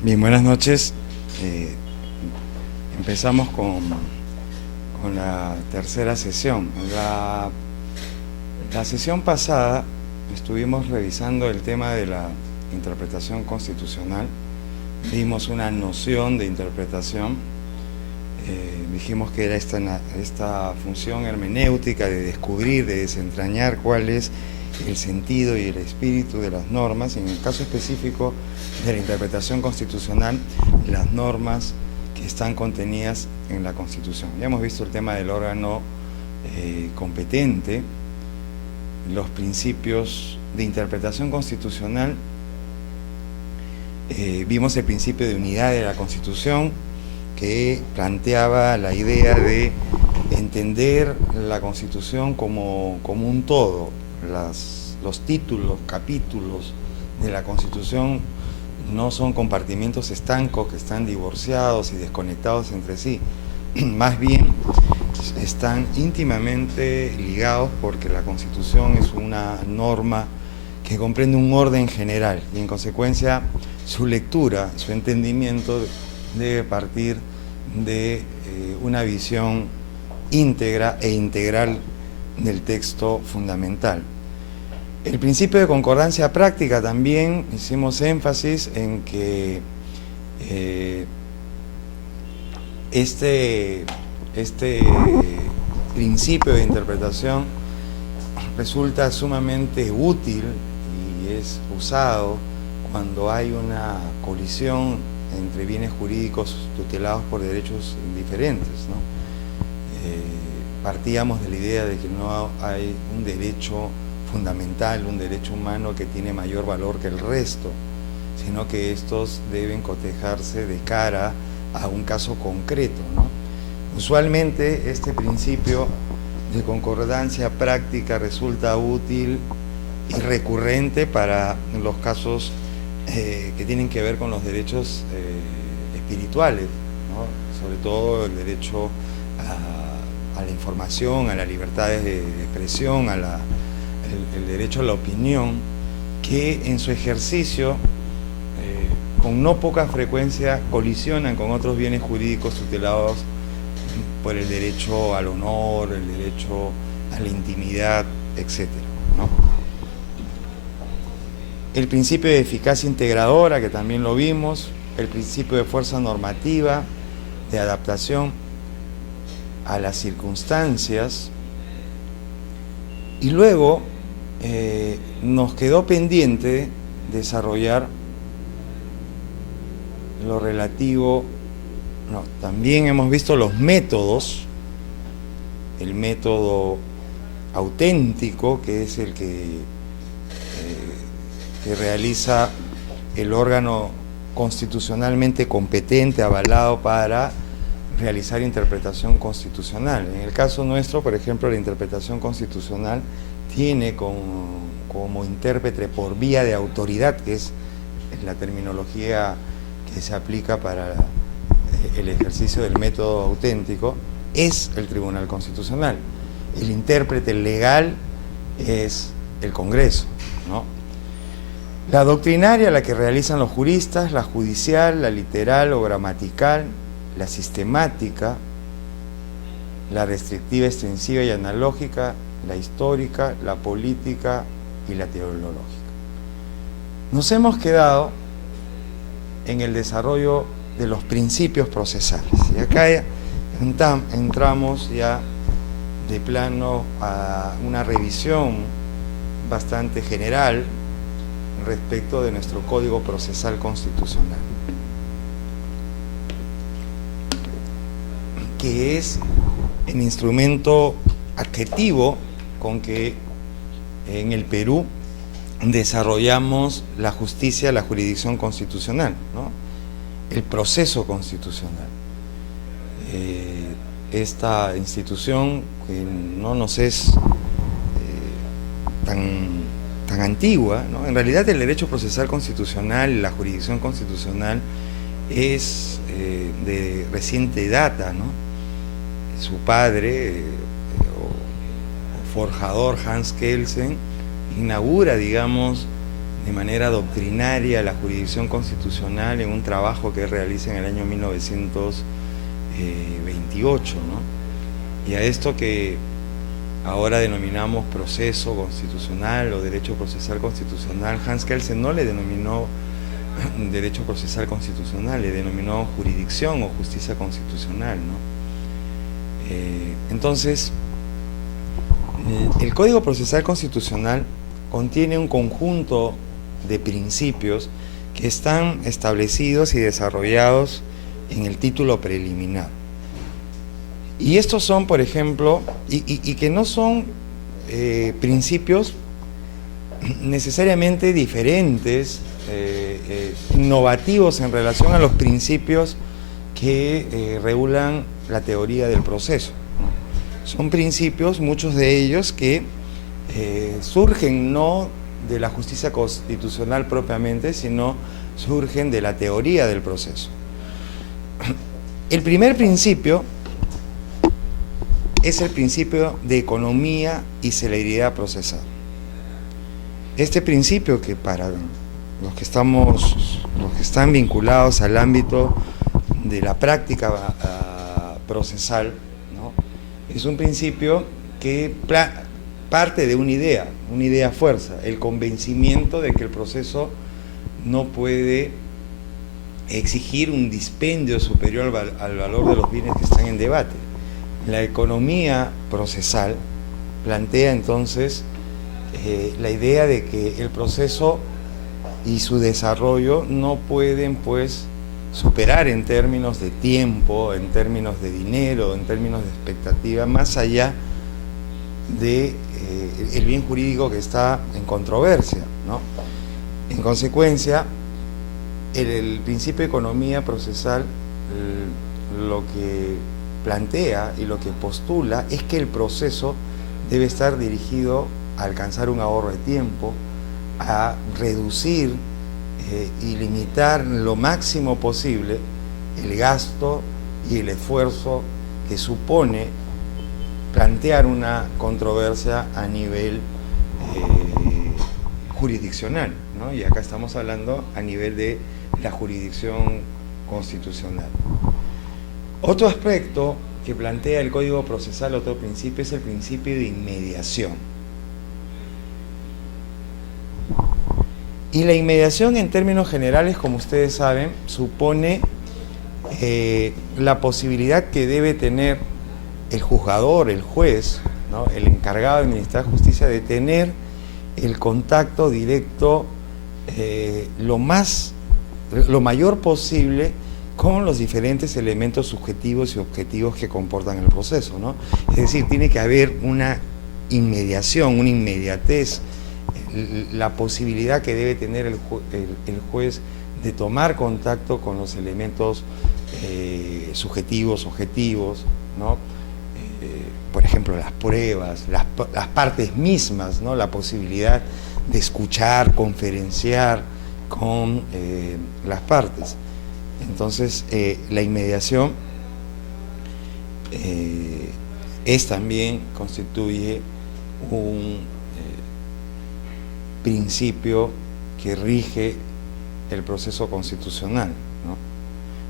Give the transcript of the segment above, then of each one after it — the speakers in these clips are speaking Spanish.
Bien, buenas noches. Empezamos con la tercera sesión. La sesión pasada estuvimos revisando el tema de la interpretación constitucional. Vimos una noción de interpretación. Dijimos que era esta función hermenéutica de descubrir, de desentrañar cuál es el sentido y el espíritu de las normas, y en el caso específico de la interpretación constitucional, las normas que están contenidas en la Constitución. Ya hemos visto el tema del órgano competente, los principios de interpretación constitucional, vimos el principio de unidad de la Constitución, que planteaba la idea de entender la Constitución como un todo. Los títulos, capítulos de la Constitución no son compartimientos estancos que están divorciados y desconectados entre sí. Más bien están íntimamente ligados, porque la Constitución es una norma que comprende un orden general y en consecuencia su lectura, su entendimiento debe partir de una visión íntegra e integral del texto fundamental. El principio de concordancia práctica también hicimos énfasis en que este principio de interpretación resulta sumamente útil y es usado cuando hay una colisión entre bienes jurídicos tutelados por derechos diferentes, ¿no? Partíamos de la idea de que no hay un derecho fundamental, un derecho humano que tiene mayor valor que el resto, sino que estos deben cotejarse de cara a un caso concreto, ¿no? Usualmente este principio de concordancia práctica resulta útil y recurrente para los casos que tienen que ver con los derechos espirituales, ¿no? Sobre todo el derecho a la información, a la libertad de expresión, el derecho a la opinión, que en su ejercicio con no poca frecuencia colisionan con otros bienes jurídicos tutelados por el derecho al honor, el derecho a la intimidad, etc., ¿no? El principio de eficacia integradora, que también lo vimos, el principio de fuerza normativa, de adaptación a las circunstancias, y luego nos quedó pendiente desarrollar lo relativo, también hemos visto los métodos, el método auténtico, que es el que realiza el órgano constitucionalmente competente, avalado para realizar interpretación constitucional. En el caso nuestro, por ejemplo, la interpretación constitucional tiene como intérprete por vía de autoridad, que es la terminología que se aplica para el ejercicio del método auténtico, es el Tribunal Constitucional. El intérprete legal es el Congreso, ¿no? La doctrinaria, la que realizan los juristas, la judicial, la literal o gramatical, la sistemática, la restrictiva, extensiva y analógica, la histórica, la política y la teológica. Nos hemos quedado en el desarrollo de los principios procesales. Y acá entramos ya de plano a una revisión bastante general respecto de nuestro Código Procesal Constitucional, que es el instrumento adjetivo con que en el Perú desarrollamos la justicia, la jurisdicción constitucional, ¿no? El proceso constitucional. Esta institución que no nos es tan antigua, ¿no? En realidad el derecho procesal constitucional, la jurisdicción constitucional es de reciente data, ¿no? Su padre, o forjador, Hans Kelsen, inaugura, digamos, de manera doctrinaria la jurisdicción constitucional en un trabajo que realiza en el año 1928, ¿no? Y a esto que ahora denominamos proceso constitucional o derecho procesal constitucional, Hans Kelsen no le denominó derecho procesal constitucional, le denominó jurisdicción o justicia constitucional, ¿no? Entonces, el Código Procesal Constitucional contiene un conjunto de principios que están establecidos y desarrollados en el título preliminar. Y estos son, por ejemplo, y que no son principios necesariamente diferentes, innovativos en relación a los principios que regulan la teoría del proceso, ¿no? Son principios, muchos de ellos, que surgen no de la justicia constitucional propiamente, sino surgen de la teoría del proceso. El primer principio es el principio de economía y celeridad procesal. Este principio, que para los que están vinculados al ámbito de la práctica procesal, ¿no?, es un principio que parte de una idea fuerza, el convencimiento de que el proceso no puede exigir un dispendio superior al valor de los bienes que están en debate. La economía procesal plantea entonces la idea de que el proceso y su desarrollo no pueden, pues, superar en términos de tiempo, en términos de dinero, en términos de expectativa, más allá de el bien jurídico que está en controversia, ¿no? En consecuencia, el principio de economía procesal lo que plantea y lo que postula es que el proceso debe estar dirigido a alcanzar un ahorro de tiempo, a reducir y limitar lo máximo posible el gasto y el esfuerzo que supone plantear una controversia a nivel jurisdiccional, ¿no? Y acá estamos hablando a nivel de la jurisdicción constitucional. Otro aspecto que plantea el Código Procesal, otro principio, es el principio de inmediación. Y la inmediación, en términos generales, como ustedes saben, supone la posibilidad que debe tener el juzgador, el juez, ¿no?, el encargado de administrar justicia, de tener el contacto directo lo mayor posible con los diferentes elementos subjetivos y objetivos que comportan el proceso, ¿no? Es decir, tiene que haber una inmediación, una inmediatez, la posibilidad que debe tener el juez de tomar contacto con los elementos subjetivos, objetivos, ¿no? Por ejemplo, las pruebas, las partes mismas, ¿no?, la posibilidad de escuchar, conferenciar con las partes. Entonces, la inmediación también constituye un principio que rige el proceso constitucional, ¿no?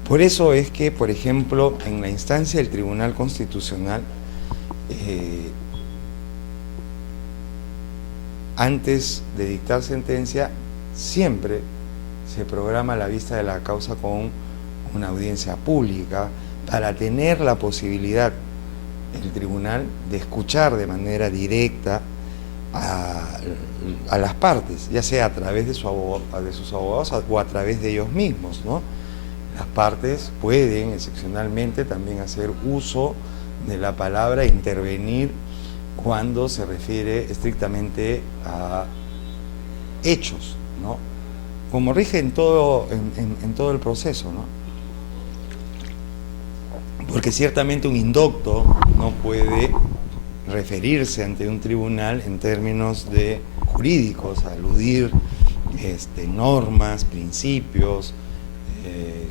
Por eso es que, por ejemplo, en la instancia del Tribunal Constitucional, antes de dictar sentencia, siempre se programa la vista de la causa con una audiencia pública para tener la posibilidad, el tribunal, de escuchar de manera directa a las partes, ya sea a través de sus abogados o a través de ellos mismos, ¿no? Las partes pueden excepcionalmente también hacer uso de la palabra e intervenir cuando se refiere estrictamente a hechos, ¿no?, como rige en todo el proceso, ¿no? Porque ciertamente un indocto no puede referirse ante un tribunal en términos de jurídicos, aludir normas, principios,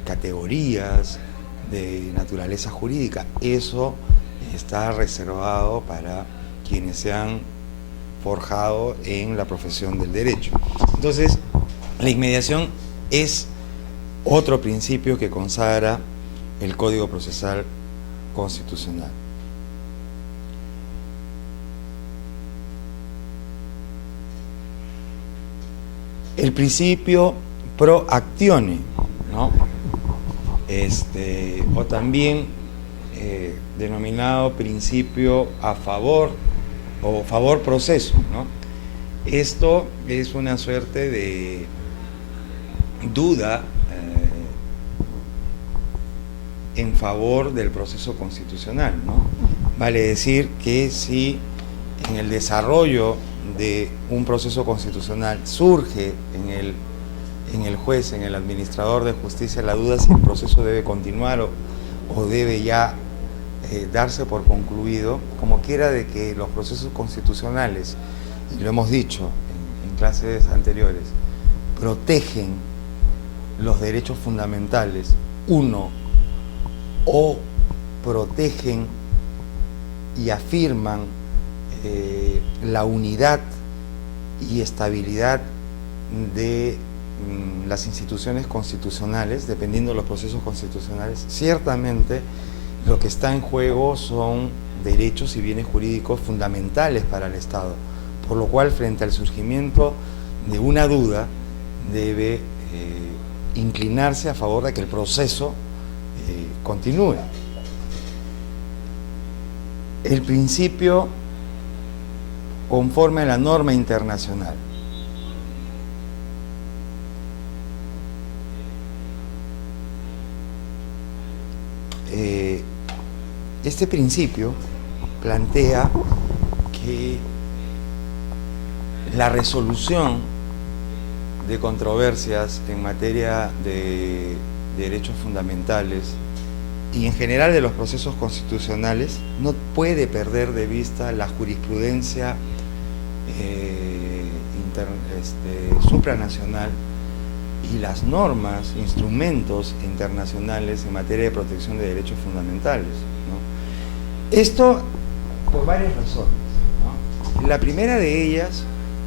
categorías de naturaleza jurídica. Eso está reservado para quienes se han forjado en la profesión del derecho. Entonces, La inmediación es otro principio que consagra el Código Procesal Constitucional. El principio pro actione, ¿no? O también denominado principio a favor o favor proceso, ¿no? Esto es una suerte de duda en favor del proceso constitucional, ¿no? Vale decir que si en el desarrollo de un proceso constitucional surge en el juez, en el administrador de justicia, la duda si el proceso debe continuar o debe ya darse por concluido, como quiera de que los procesos constitucionales, y lo hemos dicho en clases anteriores, protegen los derechos fundamentales, o protegen y afirman la unidad y estabilidad de las instituciones constitucionales, dependiendo de los procesos constitucionales. Ciertamente lo que está en juego son derechos y bienes jurídicos fundamentales para el Estado, por lo cual frente al surgimiento de una duda debe inclinarse a favor de que el proceso continúe. El principio conforme a la norma internacional. Este principio plantea que la resolución de controversias en materia de derechos fundamentales y en general de los procesos constitucionales no puede perder de vista la jurisprudencia supranacional y las normas, instrumentos internacionales en materia de protección de derechos fundamentales, ¿no? Esto por varias razones, ¿no? La primera de ellas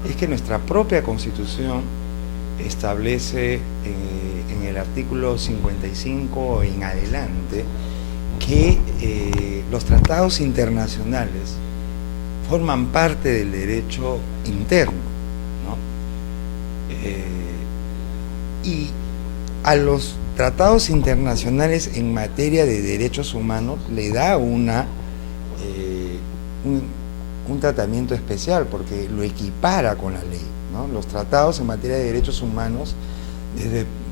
es que nuestra propia Constitución establece en el artículo 55 en adelante que los tratados internacionales forman parte del derecho interno, ¿no? Y a los tratados internacionales en materia de derechos humanos le da un tratamiento especial porque lo equipara con la ley, ¿no? Los tratados en materia de derechos humanos,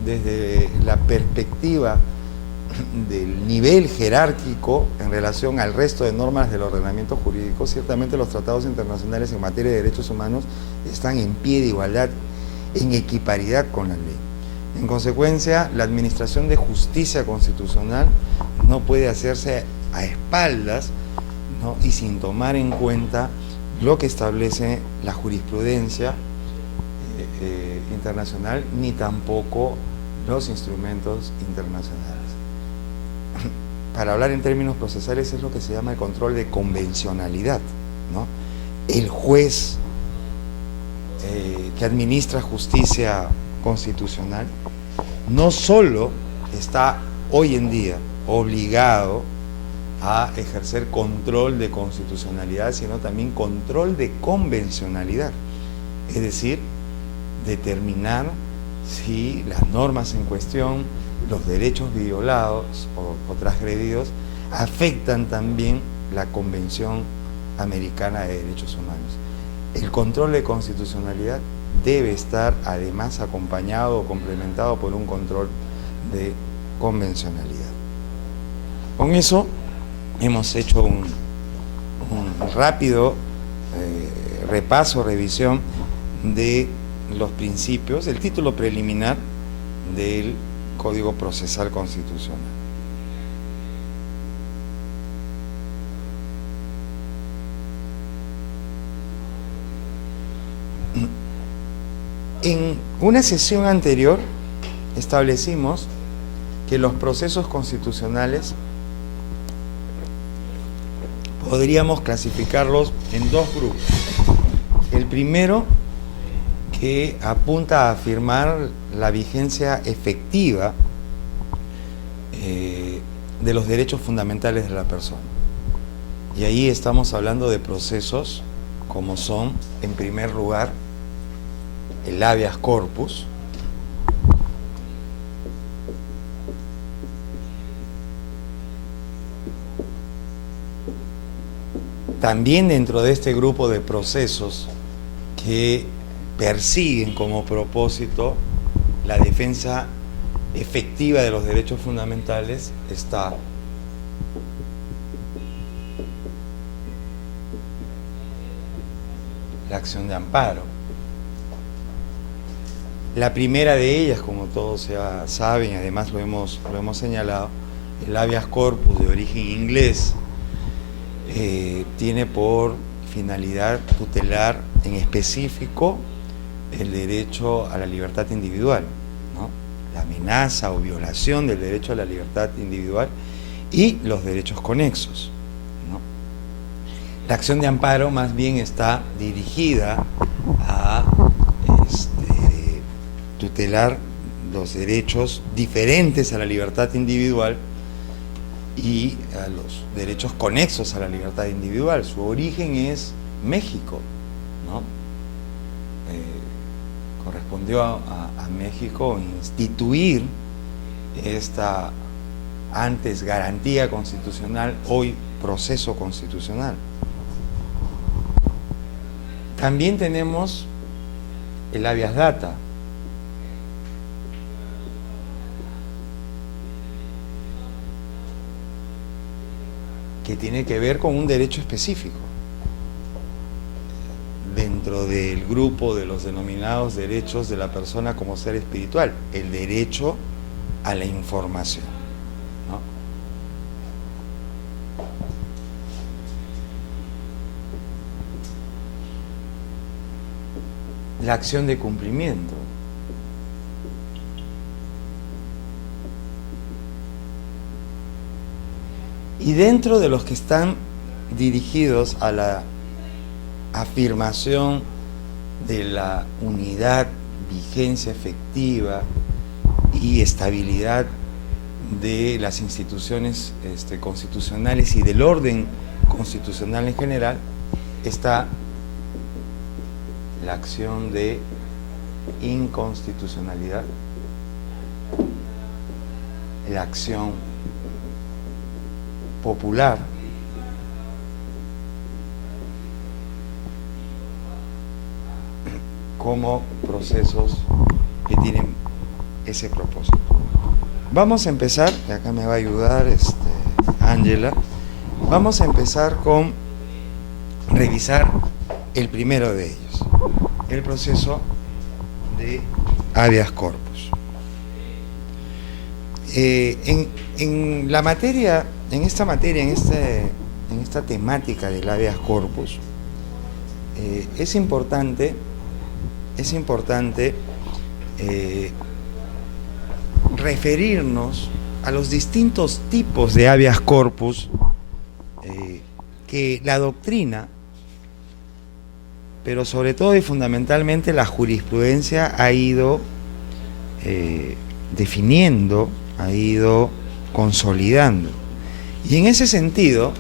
desde la perspectiva del nivel jerárquico en relación al resto de normas del ordenamiento jurídico, ciertamente los tratados internacionales en materia de derechos humanos están en pie de igualdad, en equiparidad con la ley. En consecuencia, la administración de justicia constitucional no puede hacerse a espaldas, ¿no? Y sin tomar en cuenta lo que establece la jurisprudencia internacional, ni tampoco los instrumentos internacionales. Para hablar en términos procesales es lo que se llama el control de convencionalidad, ¿no? El juez que administra justicia constitucional no solo está hoy en día obligado a ejercer control de constitucionalidad, sino también control de convencionalidad, es decir, determinar si las normas en cuestión, los derechos violados o transgredidos afectan también la Convención Americana de Derechos Humanos. El control de constitucionalidad debe estar además acompañado o complementado por un control de convencionalidad. Con eso hemos hecho un rápido repaso, revisión de los principios, el título preliminar del Código Procesal Constitucional. En una sesión anterior establecimos que los procesos constitucionales podríamos clasificarlos en dos grupos. El primero, que apunta a afirmar la vigencia efectiva de los derechos fundamentales de la persona. Y ahí estamos hablando de procesos como son, en primer lugar, el habeas corpus, también dentro de este grupo de procesos que persiguen como propósito la defensa efectiva de los derechos fundamentales está la acción de amparo. La primera de ellas, como todos ya saben, además lo hemos señalado, el habeas corpus de origen inglés, tiene por finalidad tutelar en específico el derecho a la libertad individual, ¿no? La amenaza o violación del derecho a la libertad individual y los derechos conexos, ¿no? La acción de amparo más bien está dirigida a tutelar los derechos diferentes a la libertad individual y a los derechos conexos a la libertad individual. Su origen es México, ¿no? Correspondió a México instituir esta antes garantía constitucional, hoy proceso constitucional. También tenemos el habeas data, que tiene que ver con un derecho específico dentro del grupo de los denominados derechos de la persona como ser espiritual, el derecho a la información, ¿no? La acción de cumplimiento. Y dentro de los que están dirigidos a la afirmación de la unidad, vigencia efectiva y estabilidad de las instituciones constitucionales y del orden constitucional en general, está la acción de inconstitucionalidad, la acción popular, como procesos que tienen ese propósito. Vamos a empezar, y acá me va a ayudar Ángela, vamos a empezar con revisar el primero de ellos, el proceso de habeas corpus. En esta temática del habeas corpus, es importante referirnos a los distintos tipos de habeas corpus que la doctrina, pero sobre todo y fundamentalmente la jurisprudencia ha ido definiendo, ha ido consolidando. Y en ese sentido,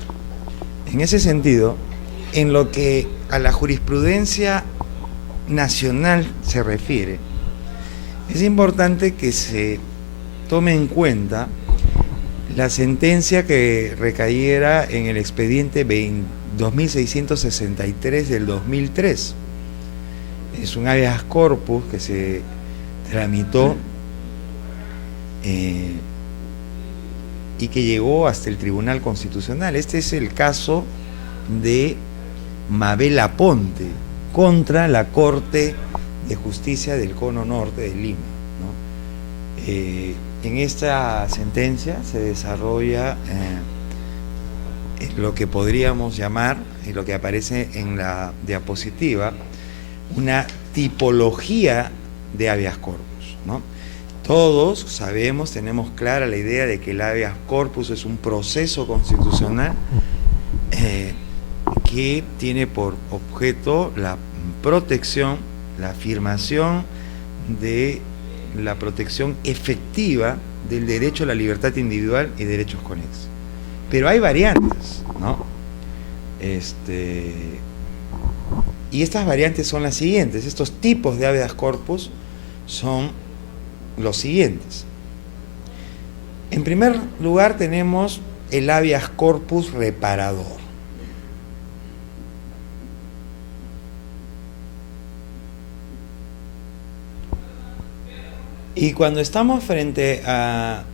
en lo que a la jurisprudencia nacional se refiere, es importante que se tome en cuenta la sentencia que recayera en el expediente 2663 del 2003. Es un habeas corpus que se tramitó y que llegó hasta el Tribunal Constitucional. Este es el caso de Mabel Aponte contra la Corte de Justicia del Cono Norte de Lima, ¿no? En esta sentencia se desarrolla lo que podríamos llamar, y lo que aparece en la diapositiva, una tipología de habeas corpus, ¿no? Todos sabemos, tenemos clara la idea de que el habeas corpus es un proceso constitucional que tiene por objeto la protección la afirmación de la protección efectiva del derecho a la libertad individual y derechos conexos. Pero hay variantes, ¿no? Y estas variantes son las siguientes. Estos tipos de habeas corpus son los siguientes. En primer lugar tenemos el habeas corpus reparador. Y cuando estamos frente a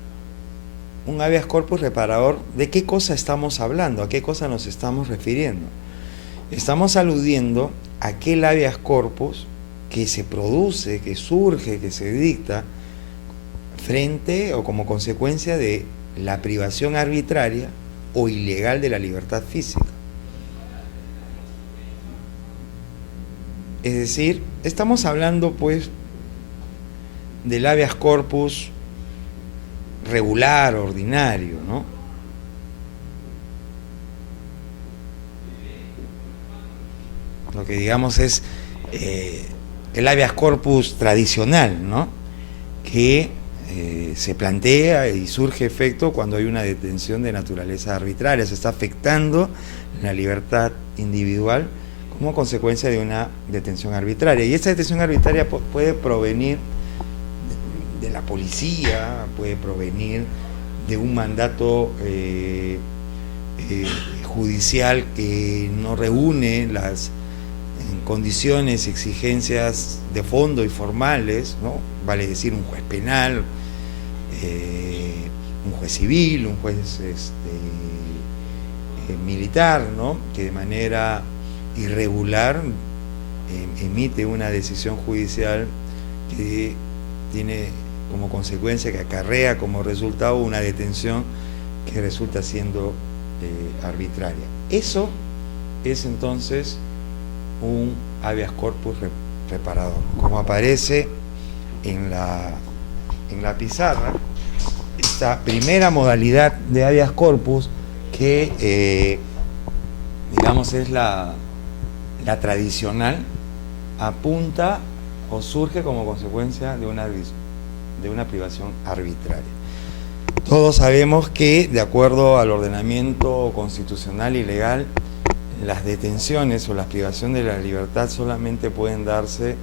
un habeas corpus reparador, ¿de qué cosa estamos hablando? ¿A qué cosa nos estamos refiriendo? Estamos aludiendo a aquel habeas corpus que se produce, que surge, que se dicta frente o como consecuencia de la privación arbitraria o ilegal de la libertad física. Es decir, estamos hablando pues del habeas corpus regular, ordinario, ¿no? Lo que digamos es el habeas corpus tradicional, ¿no? Que se plantea y surge efecto cuando hay una detención de naturaleza arbitraria, se está afectando la libertad individual como consecuencia de una detención arbitraria. Y esa detención arbitraria puede provenir de la policía, puede provenir de un mandato judicial que no reúne las condiciones, exigencias de fondo y formales, ¿no? Vale decir un juez penal, un juez civil, un juez militar, ¿no? Que de manera irregular emite una decisión judicial que tiene como consecuencia, que acarrea como resultado una detención que resulta siendo arbitraria. Eso es entonces un habeas corpus reparador. Como aparece en la pizarra, esta primera modalidad de habeas corpus que digamos es la tradicional, apunta o surge como consecuencia de una privación arbitraria. Todos sabemos que, de acuerdo al ordenamiento constitucional y legal, las detenciones o las privaciones de la libertad solamente pueden darse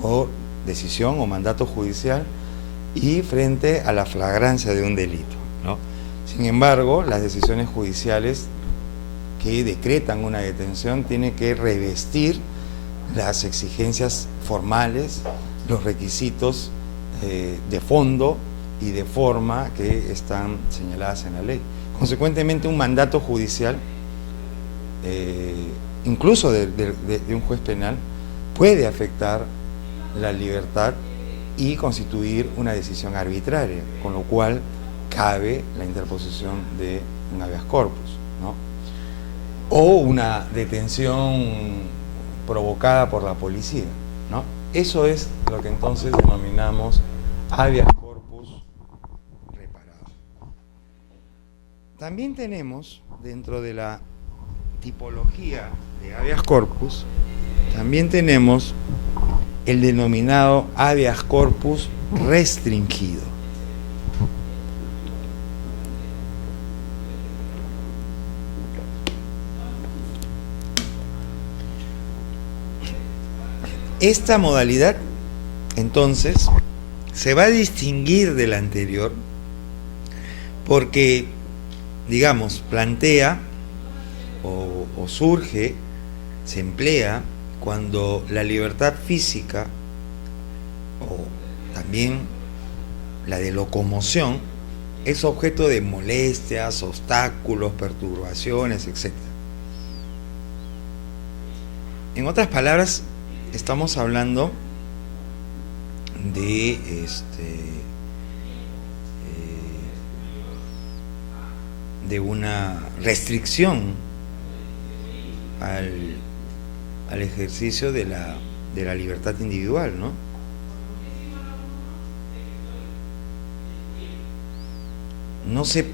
por decisión o mandato judicial y frente a la flagrancia de un delito, ¿no? Sin embargo, las decisiones judiciales que decretan una detención tienen que revestir las exigencias formales, los requisitos de fondo y de forma que están señaladas en la ley. Consecuentemente, un mandato judicial, incluso de un juez penal, puede afectar la libertad y constituir una decisión arbitraria, con lo cual cabe la interposición de un habeas corpus, ¿no? O una detención provocada por la policía, ¿no? Eso es lo que entonces denominamos habeas corpus reparado. También tenemos, dentro de la tipología de habeas corpus, también tenemos el denominado habeas corpus restringido. Esta modalidad, entonces, se va a distinguir de la anterior porque, digamos, plantea o surge, se emplea cuando la libertad física o también la de locomoción es objeto de molestias, obstáculos, perturbaciones, etc. En otras palabras, estamos hablando de de una restricción al ejercicio de la libertad individual, ¿no? No se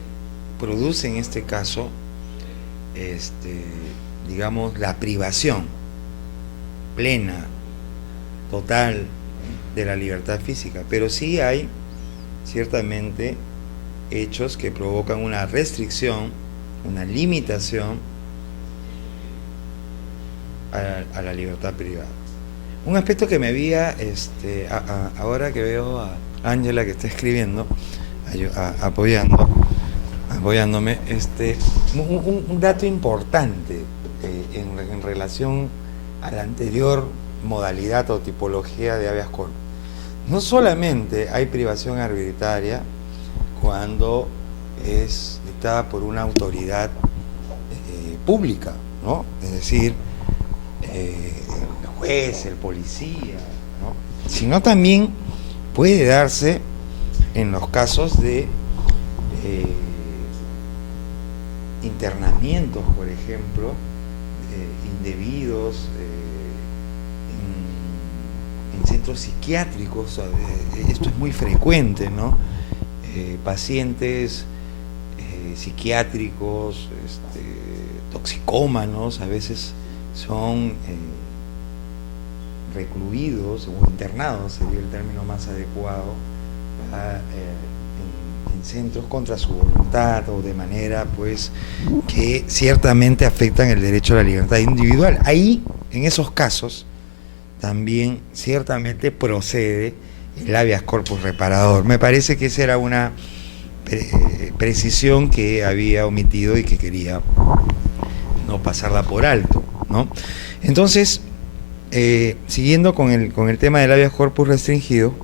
produce en este caso, digamos, la privación plena total de la libertad física, pero sí hay ciertamente hechos que provocan una restricción, una limitación a la libertad privada. Un aspecto que me había, ahora que veo a Ángela que está escribiendo, apoyándome, un dato importante en relación a la anterior modalidad o tipología de habeas corpus. No solamente hay privación arbitraria cuando es dictada por una autoridad pública, ¿no? Es decir, el juez, el policía, ¿no? Sino también puede darse en los casos de internamientos, por ejemplo, indebidos en centros psiquiátricos. Esto es muy frecuente, ¿no? Pacientes psiquiátricos, toxicómanos, a veces son recluidos o internados, sería el término más adecuado, en centros contra su voluntad o de manera pues que ciertamente afectan el derecho a la libertad individual. Ahí, en esos casos, también ciertamente procede el habeas corpus reparador. Me parece que esa era una precisión que había omitido y que quería no pasarla por alto, ¿no? Entonces, siguiendo con el tema del habeas corpus restringido,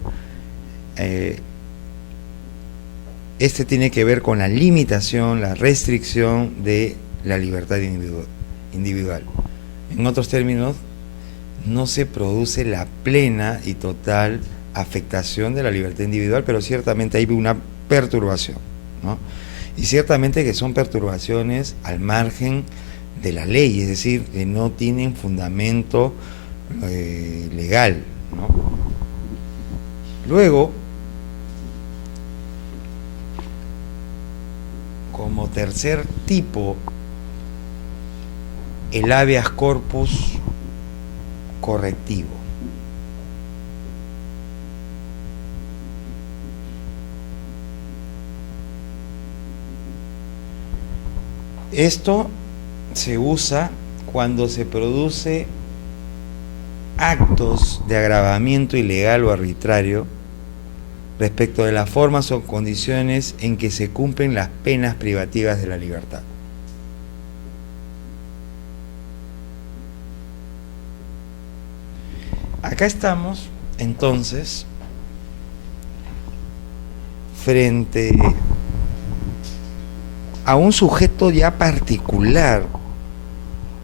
este tiene que ver con la limitación, la restricción de la libertad individual. En otros términos, no se produce la plena y total afectación de la libertad individual, pero ciertamente hay una perturbación, ¿no? Y ciertamente que son perturbaciones al margen de la ley, es decir, que no tienen fundamento legal, ¿no? Luego, como tercer tipo, el habeas corpus correctivo. Esto se usa cuando se produce actos de agravamiento ilegal o arbitrario respecto de las formas o condiciones en que se cumplen las penas privativas de la libertad. Acá estamos, entonces, frente a un sujeto ya particular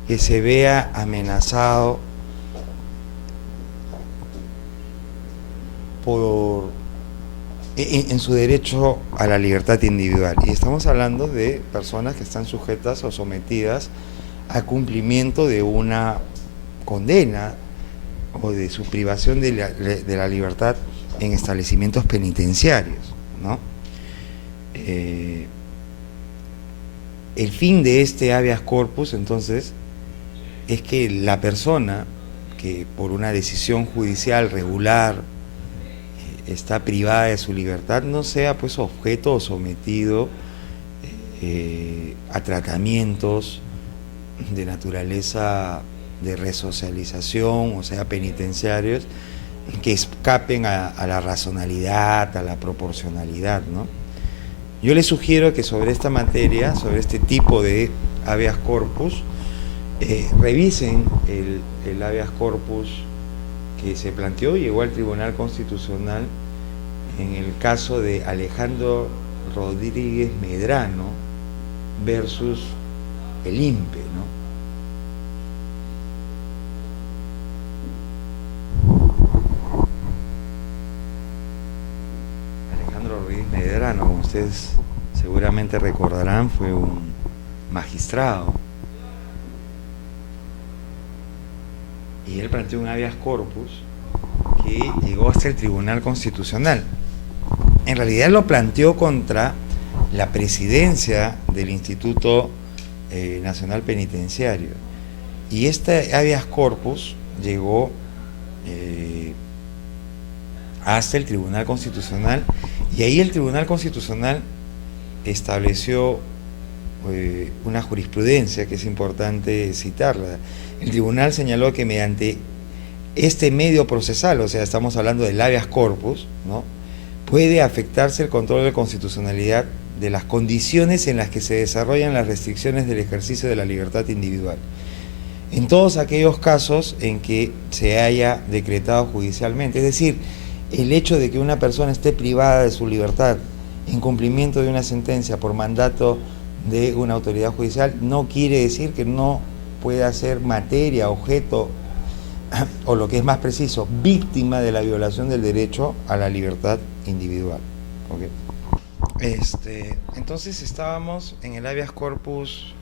que se vea amenazado en su derecho a la libertad individual. Y estamos hablando de personas que están sujetas o sometidas a cumplimiento de una condena o de su privación de la libertad en establecimientos penitenciarios, ¿no? El fin de este habeas corpus, entonces, es que la persona que por una decisión judicial regular está privada de su libertad no sea pues objeto o sometido a tratamientos de naturaleza de resocialización, o sea, penitenciarios, que escapen a la razonalidad, a la proporcionalidad, ¿no? Yo les sugiero que sobre esta materia, sobre este tipo de habeas corpus, revisen el habeas corpus que se planteó y llegó al Tribunal Constitucional en el caso de Alejandro Rodríguez Medrano versus el INPE, ¿no? Medrano, como ustedes seguramente recordarán, fue un magistrado y él planteó un habeas corpus que llegó hasta el Tribunal Constitucional. En realidad lo planteó contra la presidencia del Instituto Nacional Penitenciario, y este habeas corpus llegó hasta el Tribunal Constitucional, y ahí el Tribunal Constitucional estableció una jurisprudencia que es importante citarla. El tribunal señaló que mediante este medio procesal, o sea, estamos hablando del habeas corpus, ¿no?, puede afectarse el control de constitucionalidad de las condiciones en las que se desarrollan las restricciones del ejercicio de la libertad individual, en todos aquellos casos en que se haya decretado judicialmente. Es decir, el hecho de que una persona esté privada de su libertad en cumplimiento de una sentencia por mandato de una autoridad judicial no quiere decir que no pueda ser materia, objeto, o lo que es más preciso, víctima de la violación del derecho a la libertad individual. ¿Okay? Entonces estábamos en el habeas corpus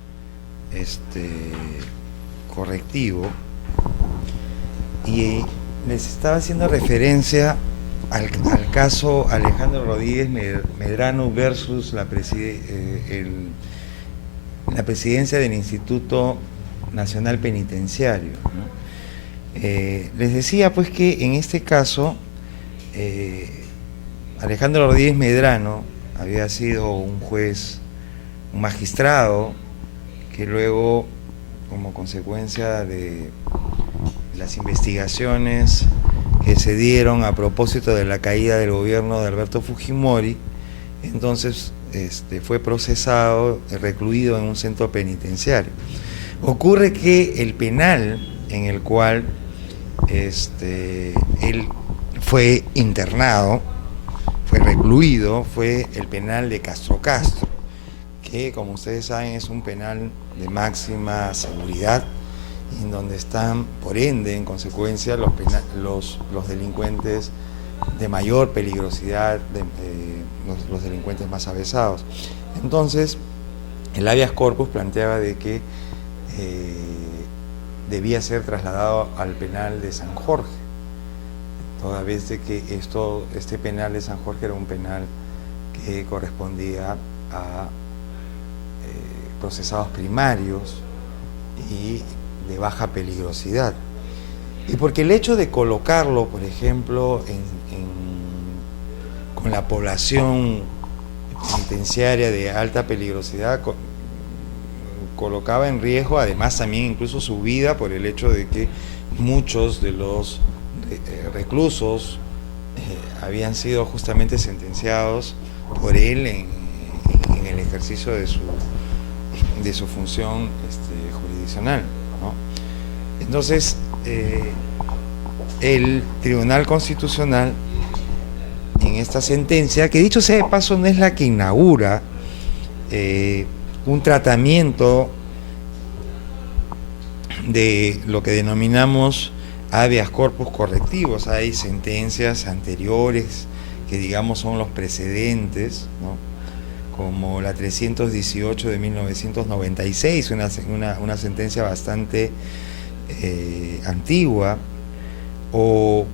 correctivo, y les estaba haciendo referencia al caso Alejandro Rodríguez Medrano versus la presidencia del Instituto Nacional Penitenciario, ¿no? Les decía pues que en este caso Alejandro Rodríguez Medrano había sido un juez, un magistrado, que luego, como consecuencia de las investigaciones que se dieron a propósito de la caída del gobierno de Alberto Fujimori, entonces fue procesado, recluido en un centro penitenciario. Ocurre que el penal en el cual él fue internado, fue recluido, fue el penal de Castro Castro, que, como ustedes saben, es un penal de máxima seguridad, en donde están, por ende, en consecuencia, los delincuentes de mayor peligrosidad, los delincuentes más avesados. Entonces, el habeas corpus planteaba de que debía ser trasladado al penal de San Jorge, toda vez de que este penal de San Jorge era un penal que correspondía a procesados primarios y de baja peligrosidad. Y porque el hecho de colocarlo, por ejemplo, con la población penitenciaria de alta peligrosidad, colocaba en riesgo además también incluso su vida, por el hecho de que muchos de los reclusos habían sido justamente sentenciados por él en el ejercicio de su función jurisdiccional, ¿no? Entonces, el Tribunal Constitucional, en esta sentencia, que dicho sea de paso no es la que inaugura un tratamiento de lo que denominamos habeas corpus correctivos. Hay sentencias anteriores que, digamos, son los precedentes, ¿no?, como la 318 de 1996, una sentencia bastante antigua, o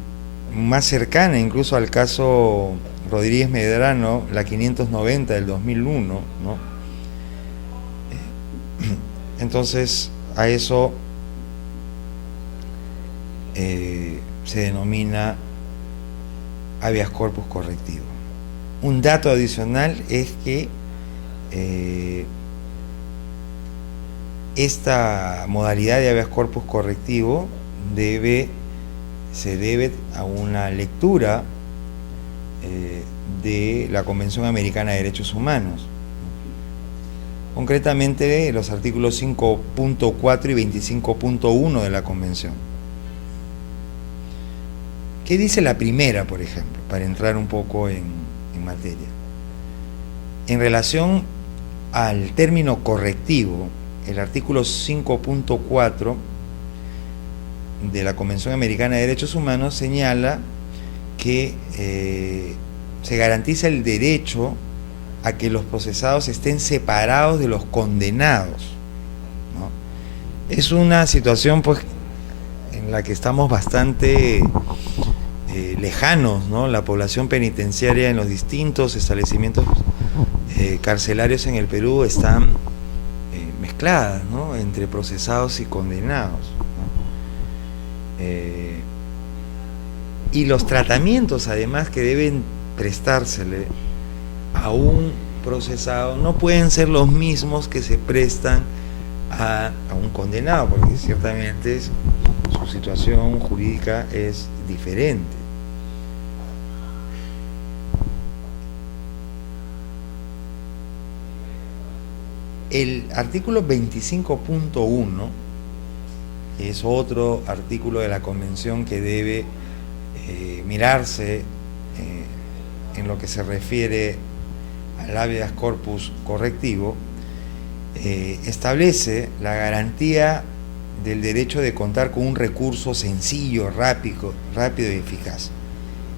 más cercana incluso al caso Rodríguez Medrano, la 590 del 2001, ¿no? Entonces, a eso se denomina habeas corpus correctivo. Un dato adicional es que esta modalidad de habeas corpus correctivo se debe a una lectura de la Convención Americana de Derechos Humanos, concretamente los artículos 5.4 y 25.1 de la Convención. ¿Qué dice la primera, por ejemplo, para entrar un poco en materia? En relación al término correctivo, el artículo 5.4 de la Convención Americana de Derechos Humanos señala que se garantiza el derecho a que los procesados estén separados de los condenados, ¿no? Es una situación, pues, en la que estamos bastante lejanos, ¿no? La población penitenciaria en los distintos establecimientos carcelarios en el Perú están mezcladas, ¿no?, entre procesados y condenados, ¿no? y los tratamientos además que deben prestársele a un procesado no pueden ser los mismos que se prestan a un condenado, porque ciertamente su situación jurídica es diferente. El artículo 25.1 es otro artículo de la Convención que debe mirarse en lo que se refiere al habeas corpus correctivo. Establece la garantía del derecho de contar con un recurso sencillo, rápido y eficaz.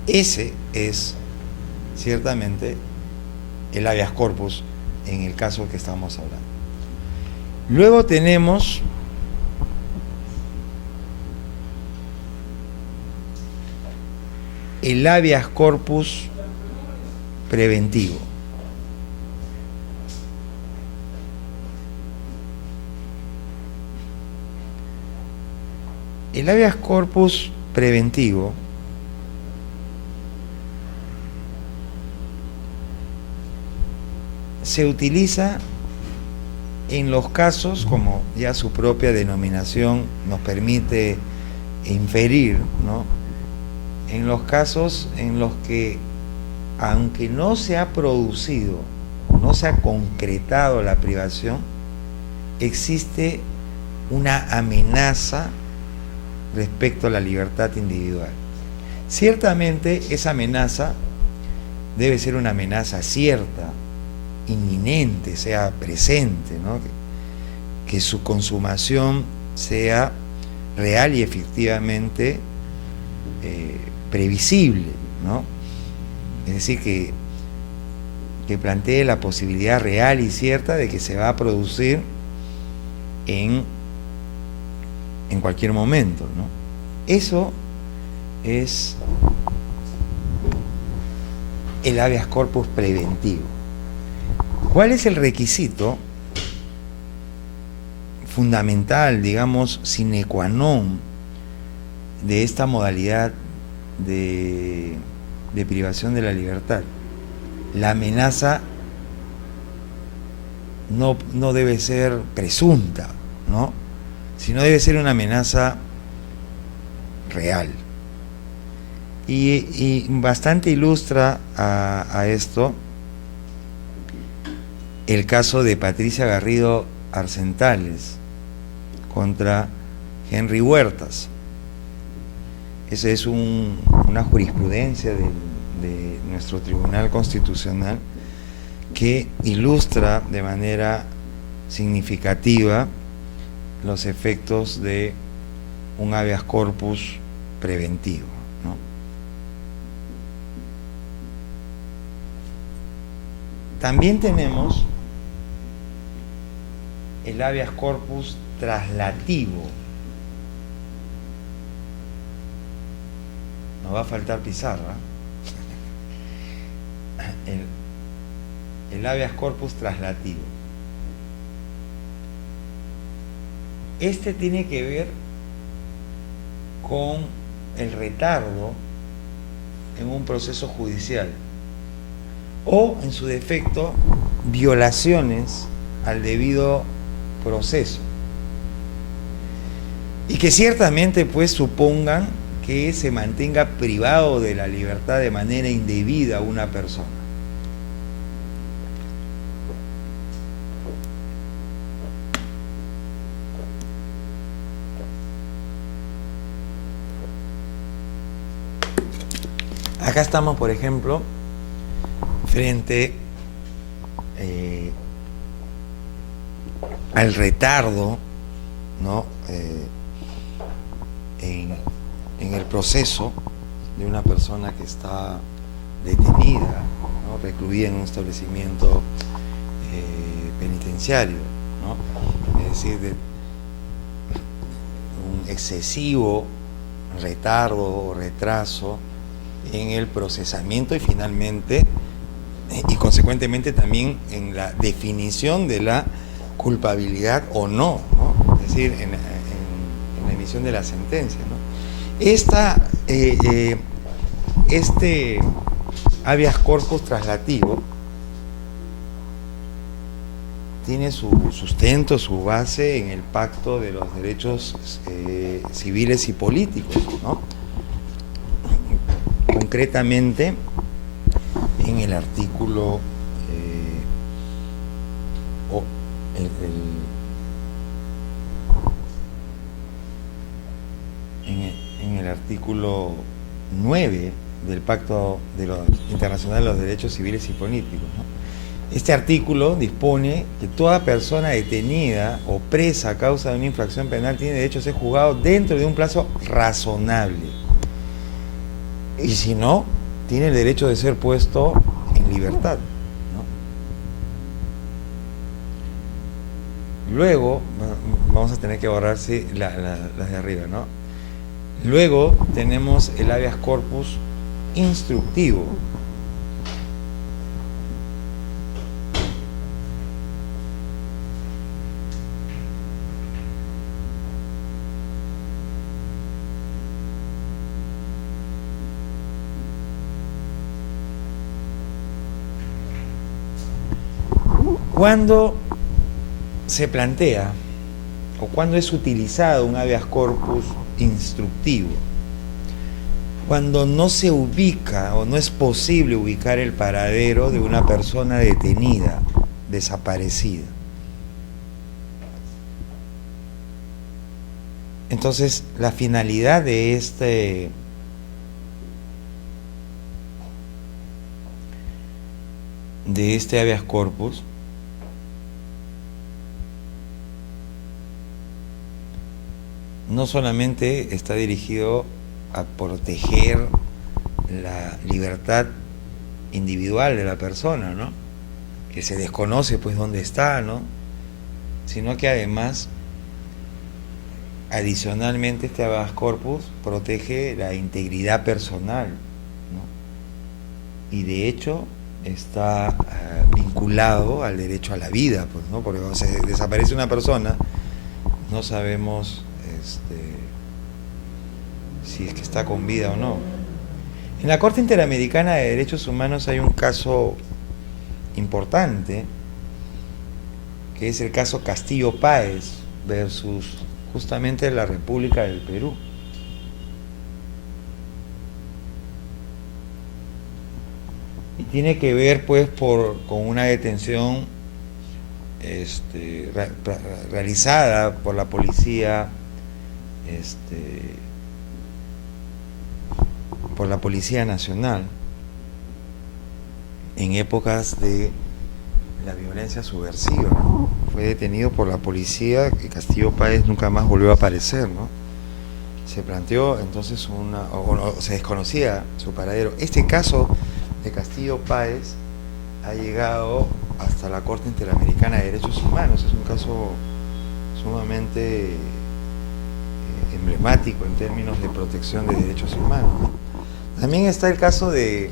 Ese es ciertamente el habeas corpus en el caso que estamos hablando. Luego tenemos el habeas corpus preventivo. El habeas corpus preventivo se utiliza en los casos, como ya su propia denominación nos permite inferir, ¿no? En los casos en los que, aunque no se ha producido, no se ha concretado la privación, existe una amenaza respecto a la libertad individual. Ciertamente esa amenaza debe ser una amenaza cierta, inminente, sea presente, ¿no? Que su consumación sea real y efectivamente previsible, ¿no? Es decir, que plantee la posibilidad real y cierta de que se va a producir en cualquier momento, ¿no? Eso es el habeas corpus preventivo. ¿Cuál es el requisito fundamental, digamos, sine qua non de esta modalidad de privación de la libertad? La amenaza no debe ser presunta, ¿no? Sino debe ser una amenaza real. Y bastante ilustra a esto el caso de Patricia Garrido Arcentales contra Henry Huertas. Esa es una jurisprudencia de nuestro Tribunal Constitucional que ilustra de manera significativa los efectos de un habeas corpus preventivo, ¿no? También tenemos el habeas corpus traslativo. Nos va a faltar pizarra. El habeas corpus traslativo. Este tiene que ver con el retardo en un proceso judicial o, en su defecto, violaciones al debido proceso, y que ciertamente pues supongan que se mantenga privado de la libertad de manera indebida a una persona. Acá estamos, por ejemplo, frente al retardo, ¿no? En el proceso de una persona que está detenida, ¿no? Recluida en un establecimiento penitenciario, ¿no? Es decir, de un excesivo retardo o retraso en el procesamiento y finalmente y consecuentemente también en la definición de la culpabilidad o no, ¿no? Es decir, en la emisión de la sentencia, ¿no? Esta este habeas corpus traslativo tiene su sustento, su base en el Pacto de los Derechos Civiles y Políticos, ¿no? Concretamente en el artículo en el artículo 9 del Pacto Internacional de los Derechos Civiles y Políticos, ¿no? Este artículo dispone que toda persona detenida o presa a causa de una infracción penal tiene derecho a ser juzgado dentro de un plazo razonable. Y si no, tiene el derecho de ser puesto en libertad, ¿no? Luego, vamos a tener que borrarse las de arriba, ¿no? Luego tenemos el habeas corpus instructivo. Cuando se plantea o cuando es utilizado un habeas corpus instructivo, cuando no se ubica o no es posible ubicar el paradero de una persona detenida, desaparecida. Entonces, la finalidad de este habeas corpus no solamente está dirigido a proteger la libertad individual de la persona, ¿no?, que se desconoce pues dónde está, ¿no?, sino que además, adicionalmente, este habeas corpus protege la integridad personal, ¿no?, y de hecho está vinculado al derecho a la vida, pues, ¿no?, porque cuando se desaparece una persona no sabemos si es que está con vida o no. En la Corte Interamericana de Derechos Humanos hay un caso importante, que es el caso Castillo-Páez versus justamente la República del Perú. Y tiene que ver pues con una detención realizada por la Policía Nacional en épocas de la violencia subversiva, ¿no? Fue detenido por la policía y Castillo-Páez nunca más volvió a aparecer, ¿no? Se planteó entonces se desconocía su paradero. Este caso de Castillo-Páez ha llegado hasta la Corte Interamericana de Derechos Humanos. Es un caso sumamente emblemático en términos de protección de derechos humanos, ¿no? También está el caso de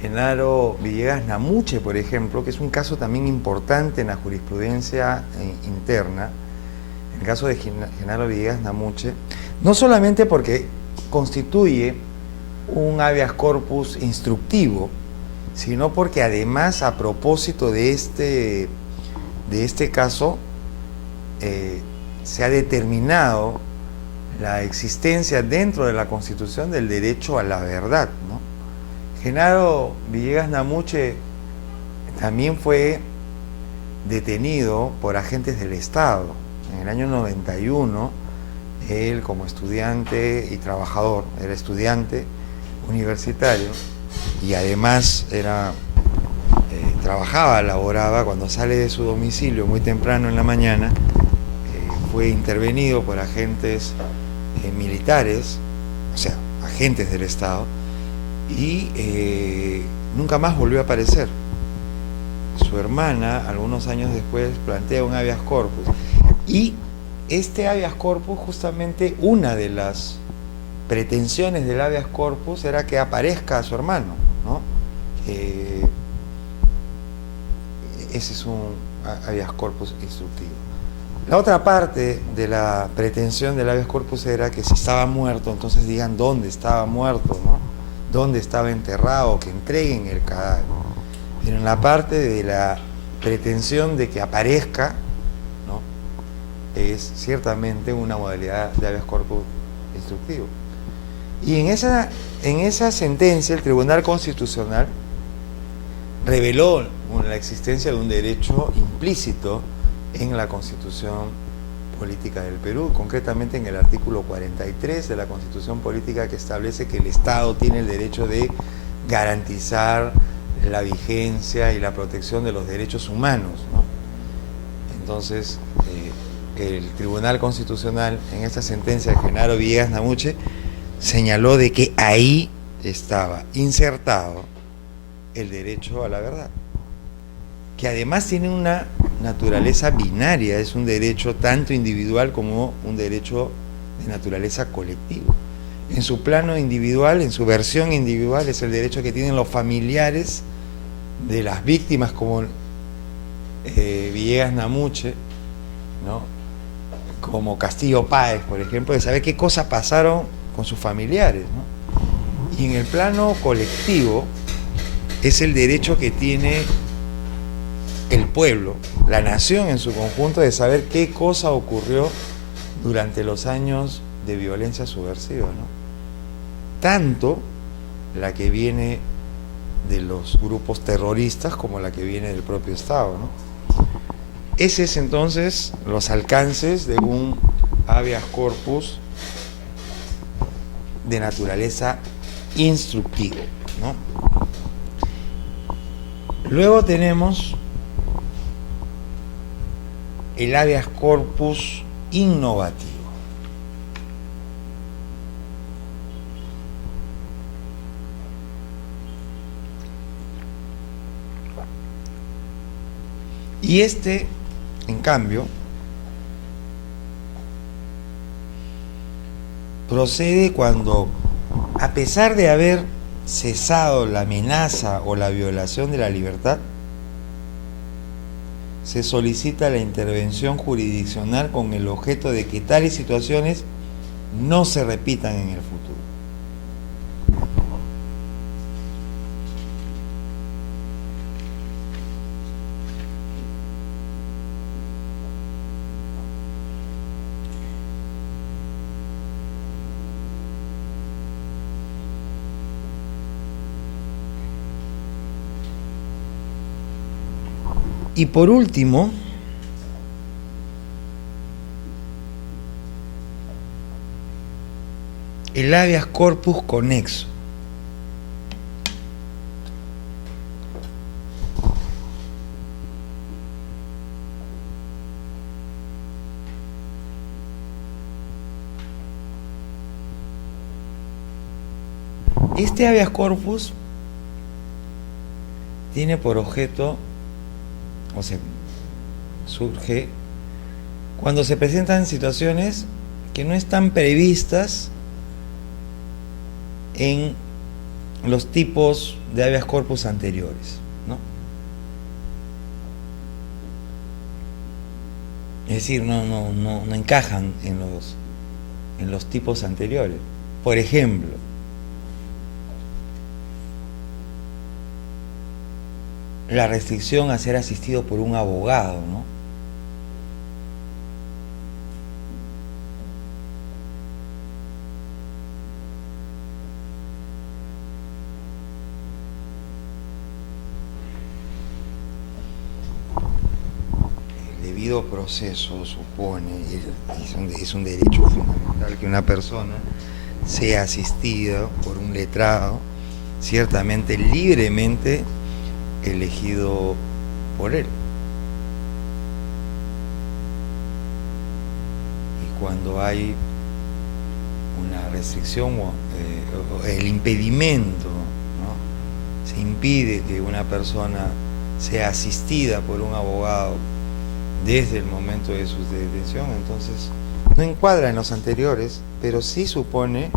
Genaro Villegas Namuche, por ejemplo, que es un caso también importante en la jurisprudencia interna. El caso de Genaro Villegas Namuche, no solamente porque constituye un habeas corpus instructivo, sino porque además, a propósito de este caso, se ha determinado la existencia dentro de la Constitución del derecho a la verdad, ¿no? Genaro Villegas Namuche también fue detenido por agentes del Estado. En el año 91, él, como estudiante y trabajador, era estudiante universitario y además laboraba, cuando sale de su domicilio muy temprano en la mañana, fue intervenido por agentes militares, o sea, agentes del Estado, y nunca más volvió a aparecer. Su hermana, algunos años después, plantea un habeas corpus, y este habeas corpus, justamente una de las pretensiones del habeas corpus era que aparezca a su hermano, ¿no? Ese es un habeas corpus instructivo. La otra parte de la pretensión del habeas corpus era que si estaba muerto, entonces digan dónde estaba muerto, ¿no? dónde estaba enterrado, que entreguen el cadáver. Pero en la parte de la pretensión de que aparezca, ¿no?, es ciertamente una modalidad de habeas corpus instructivo. Y en esa sentencia el Tribunal Constitucional reveló la existencia de un derecho implícito en la Constitución Política del Perú, concretamente en el artículo 43 de la Constitución Política, que establece que el Estado tiene el derecho de garantizar la vigencia y la protección de los derechos humanos, ¿no? Entonces, el Tribunal Constitucional, en esta sentencia de Genaro Villegas Namuche, señaló de que ahí estaba insertado el derecho a la verdad, que además tiene una naturaleza binaria, es un derecho tanto individual como un derecho de naturaleza colectiva. En su plano individual, en su versión individual, es el derecho que tienen los familiares de las víctimas, como Villegas Namuche, ¿no?, como Castillo Páez, por ejemplo, de saber qué cosas pasaron con sus familiares, ¿no? Y en el plano colectivo es el derecho que tiene el pueblo, la nación en su conjunto, de saber qué cosa ocurrió durante los años de violencia subversiva, ¿no? Tanto la que viene de los grupos terroristas como la que viene del propio Estado, ¿no? Ese es entonces los alcances de un habeas corpus de naturaleza instructivo, ¿no? Luego tenemos el habeas corpus innovativo. Y este, en cambio, procede cuando, a pesar de haber cesado la amenaza o la violación de la libertad, se solicita la intervención jurisdiccional con el objeto de que tales situaciones no se repitan en el futuro. Y por último, el habeas corpus conexo. Este habeas corpus tiene por objeto, o sea, surge cuando se presentan situaciones que no están previstas en los tipos de habeas corpus anteriores, ¿no? Es decir, no encajan en los tipos anteriores. Por ejemplo, la restricción a ser asistido por un abogado, ¿no? El debido proceso supone, es un derecho fundamental, que una persona sea asistida por un letrado, ciertamente libremente elegido por él. Y cuando hay una restricción o el impedimento, ¿no?, se impide que una persona sea asistida por un abogado desde el momento de su detención, entonces no encuadra en los anteriores, pero sí supone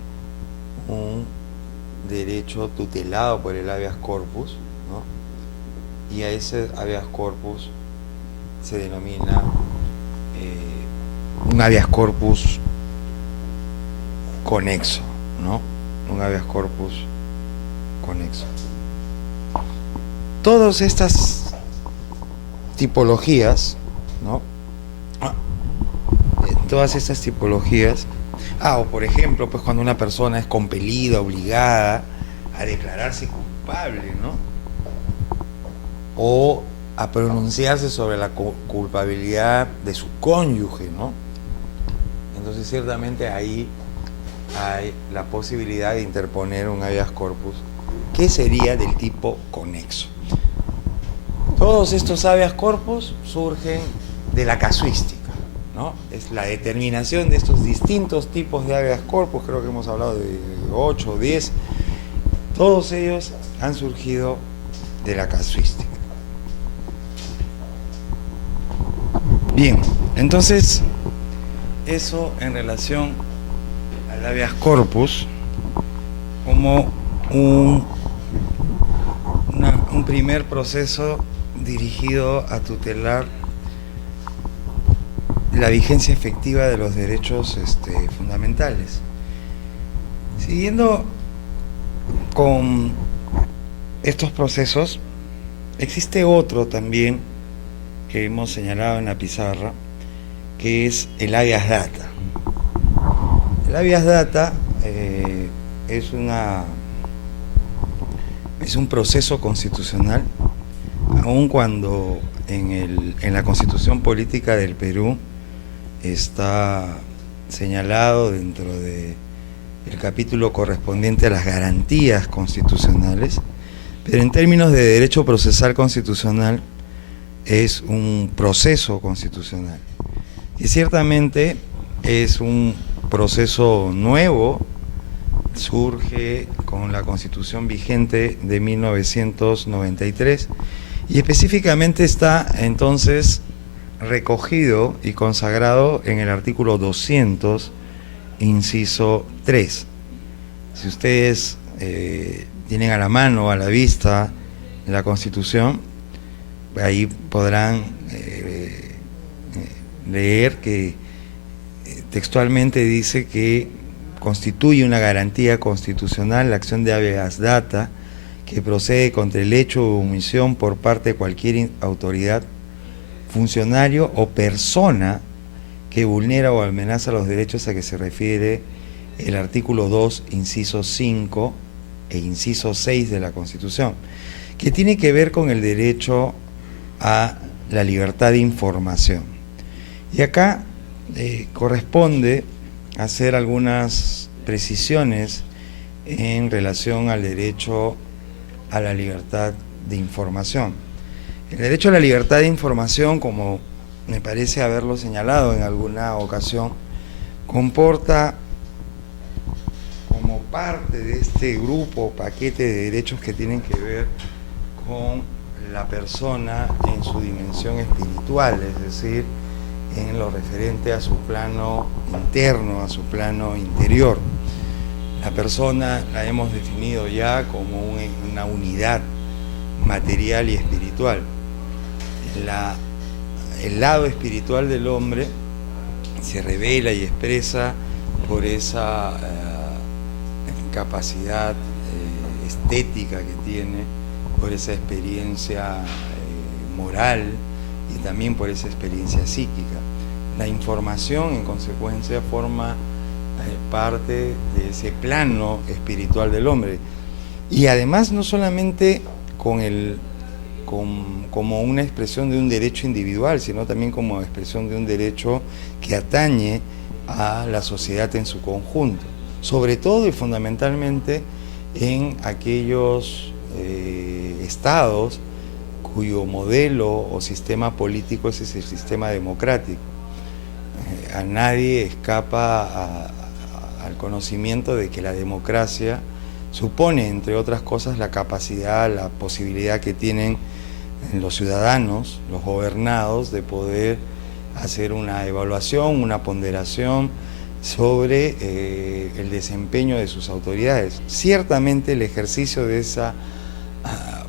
un derecho tutelado por el habeas corpus, ¿no? Y a ese habeas corpus se denomina un habeas corpus conexo, ¿no? Un habeas corpus conexo. Todas estas tipologías, ¿no? Todas estas tipologías, o por ejemplo, pues cuando una persona es compelida, obligada a declararse culpable, ¿no? O a pronunciarse sobre la culpabilidad de su cónyuge, ¿no? Entonces ciertamente ahí hay la posibilidad de interponer un habeas corpus que sería del tipo conexo. Todos estos habeas corpus surgen de la casuística, ¿no? Es la determinación de estos distintos tipos de habeas corpus, creo que hemos hablado de 8 o 10, todos ellos han surgido de la casuística. Bien, entonces eso en relación al habeas corpus como un primer proceso dirigido a tutelar la vigencia efectiva de los derechos fundamentales. Siguiendo con estos procesos, existe otro también que hemos señalado en la pizarra, que es el habeas data. El habeas data es un proceso constitucional, aun cuando en la Constitución Política del Perú está señalado dentro del capítulo correspondiente a las garantías constitucionales, pero en términos de derecho procesal constitucional es un proceso constitucional. Y ciertamente es un proceso nuevo, surge con la Constitución vigente de 1993 y específicamente está entonces recogido y consagrado en el artículo 200, inciso 3. Si ustedes tienen a la mano, a la vista, la Constitución, ahí podrán leer que textualmente dice que constituye una garantía constitucional la acción de habeas data que procede contra el hecho o omisión por parte de cualquier autoridad, funcionario o persona que vulnera o amenaza los derechos a que se refiere el artículo 2, inciso 5 e inciso 6 de la Constitución, que tiene que ver con el derecho a la libertad de información. Y acá corresponde hacer algunas precisiones en relación al derecho a la libertad de información. El derecho a la libertad de información, como me parece haberlo señalado en alguna ocasión, comporta como parte de este grupo, paquete de derechos que tienen que ver con la persona en su dimensión espiritual, es decir, en lo referente a su plano interno, a su plano interior. La persona la hemos definido ya como una unidad material y espiritual. El lado espiritual del hombre se revela y expresa por esa capacidad estética que tiene, por esa experiencia moral y también por esa experiencia psíquica. La información, en consecuencia, forma parte de ese plano espiritual del hombre. Y además no solamente como una expresión de un derecho individual, sino también como expresión de un derecho que atañe a la sociedad en su conjunto, sobre todo y fundamentalmente en aquellos estados cuyo modelo o sistema político es el sistema democrático. A nadie escapa al conocimiento de que la democracia supone, entre otras cosas, la capacidad, la posibilidad que tienen los ciudadanos, los gobernados, de poder hacer una evaluación, una ponderación sobre el desempeño de sus autoridades. Ciertamente el ejercicio de esa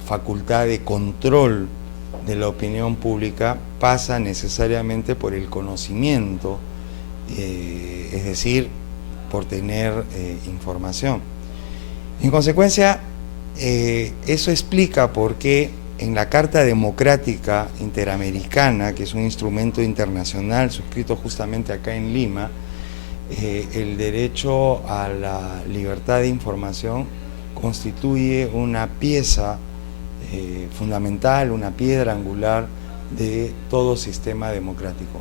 facultad de control de la opinión pública pasa necesariamente por el conocimiento, es decir, por tener información. En consecuencia, Eso explica por qué en la Carta Democrática Interamericana, que es un instrumento internacional suscrito justamente acá en Lima, el derecho a la libertad de información constituye una pieza fundamental, una piedra angular de todo sistema democrático.